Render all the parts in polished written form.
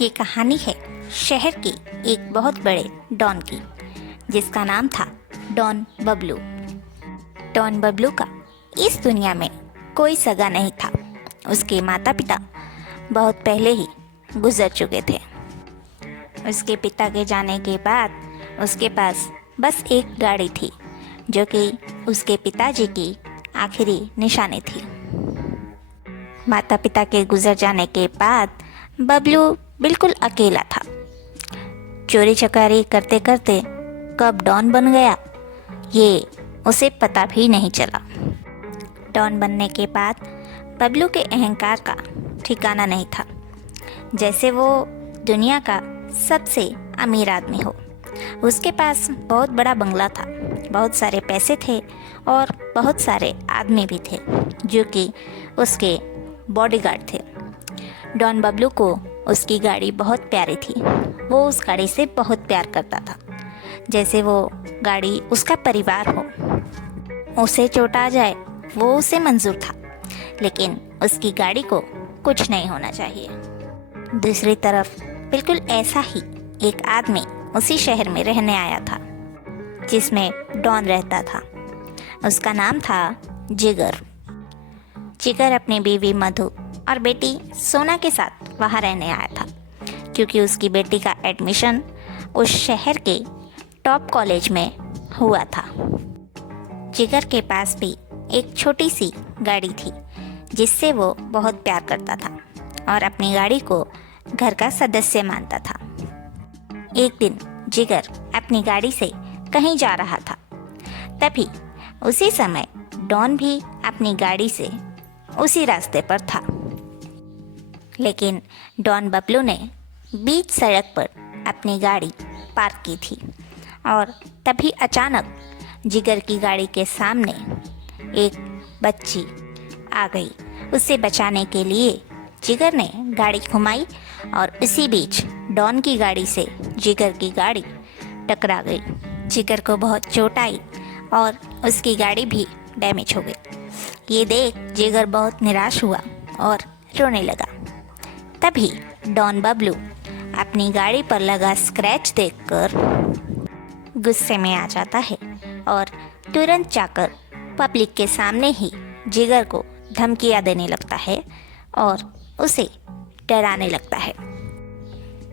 ये कहानी है शहर के एक बहुत बड़े डॉन की, जिसका नाम था डॉन बबलू। डॉन बबलू का इस दुनिया में कोई सगा नहीं था। उसके माता पिता बहुत पहले ही गुजर चुके थे। उसके पिता के जाने के बाद उसके पास बस एक गाड़ी थी, जो कि उसके पिताजी की आखिरी निशानी थी। माता पिता के गुजर जाने के बाद बबलू बिल्कुल अकेला था। चोरी चकारी करते करते कब डॉन बन गया, ये उसे पता भी नहीं चला। डॉन बनने के बाद बबलू के अहंकार का ठिकाना नहीं था, जैसे वो दुनिया का सबसे अमीर आदमी हो। उसके पास बहुत बड़ा बंगला था, बहुत सारे पैसे थे और बहुत सारे आदमी भी थे, जो कि उसके बॉडीगार्ड थे। डॉन बबलू को उसकी गाड़ी बहुत प्यारी थी। वो उस गाड़ी से बहुत प्यार करता था, जैसे वो गाड़ी उसका परिवार हो। उसे चोट आ जाए वो उसे मंजूर था, लेकिन उसकी गाड़ी को कुछ नहीं होना चाहिए। दूसरी तरफ बिल्कुल ऐसा ही एक आदमी उसी शहर में रहने आया था, जिसमें डॉन रहता था। उसका नाम था जिगर। जिगर अपनी बीवी मधु और बेटी सोना के साथ वहाँ रहने आया था, क्योंकि उसकी बेटी का एडमिशन उस शहर के टॉप कॉलेज में हुआ था। जिगर के पास भी एक छोटी सी गाड़ी थी, जिससे वो बहुत प्यार करता था और अपनी गाड़ी को घर का सदस्य मानता था। एक दिन जिगर अपनी गाड़ी से कहीं जा रहा था। तभी उसी समय डॉन भी अपनी गाड़ी से उसी रास्ते पर था, लेकिन डॉन बबलू ने बीच सड़क पर अपनी गाड़ी पार्क की थी और तभी अचानक जिगर की गाड़ी के सामने एक बच्ची आ गई। उसे बचाने के लिए जिगर ने गाड़ी घुमाई और इसी बीच डॉन की गाड़ी से जिगर की गाड़ी टकरा गई। जिगर को बहुत चोट आई और उसकी गाड़ी भी डैमेज हो गई। ये देख जिगर बहुत निराश हुआ और रोने लगा। तभी डॉन बबलू अपनी गाड़ी पर लगा स्क्रैच देखकर गुस्से में आ जाता है और तुरंत जाकर पब्लिक के सामने ही जिगर को धमकियां देने लगता है और उसे डराने लगता है।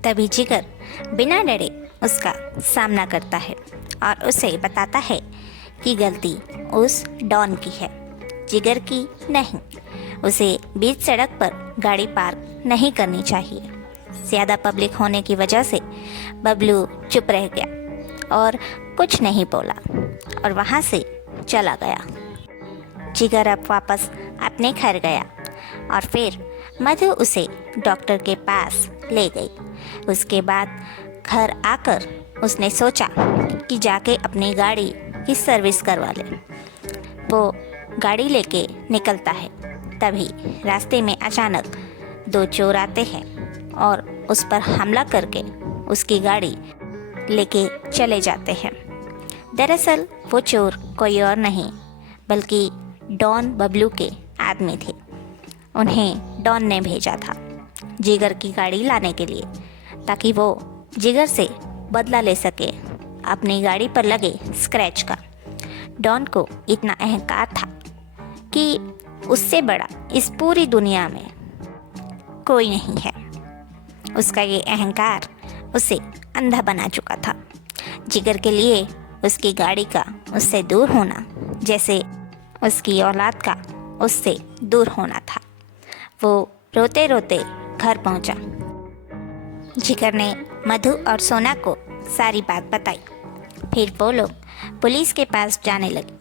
तभी जिगर बिना डरे उसका सामना करता है और उसे बताता है कि गलती उस डॉन की है, जिगर की नहीं। उसे बीच सड़क पर गाड़ी पार्क नहीं करनी चाहिए। ज़्यादा पब्लिक होने की वजह से बबलू चुप रह गया और कुछ नहीं बोला और वहाँ से चला गया। जिगर अब वापस अपने घर गया और फिर मधु उसे डॉक्टर के पास ले गई। उसके बाद घर आकर उसने सोचा कि जाके अपनी गाड़ी की सर्विस करवा ले। वो गाड़ी लेके निकलता है। तभी रास्ते में अचानक दो चोर आते हैं और उस पर हमला करके उसकी गाड़ी लेके चले जाते हैं। दरअसल वो चोर कोई और नहीं बल्कि डॉन बबलू के आदमी थे। उन्हें डॉन ने भेजा था जिगर की गाड़ी लाने के लिए, ताकि वो जिगर से बदला ले सके अपनी गाड़ी पर लगे स्क्रैच का। डॉन को इतना अहंकार था कि उससे बड़ा इस पूरी दुनिया में कोई नहीं है। उसका ये अहंकार उसे अंधा बना चुका था। जिगर के लिए उसकी गाड़ी का उससे दूर होना जैसे उसकी औलाद का उससे दूर होना था। वो रोते रोते घर पहुंचा। जिगर ने मधु और सोना को सारी बात बताई। फिर वो लोग पुलिस के पास जाने लगे।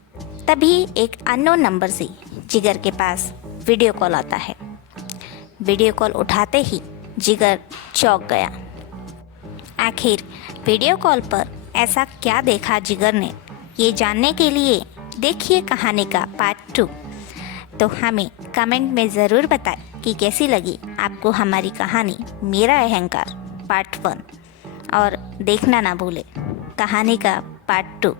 तभी एक अननोन नंबर से जिगर के पास वीडियो कॉल आता है। वीडियो कॉल उठाते ही जिगर चौंक गया। आखिर वीडियो कॉल पर ऐसा क्या देखा जिगर ने, ये जानने के लिए देखिए कहानी का पार्ट 2। तो हमें कमेंट में ज़रूर बताएं कि कैसी लगी आपको हमारी कहानी मेरा अहंकार पार्ट 1, और देखना ना भूलें कहानी का पार्ट 2।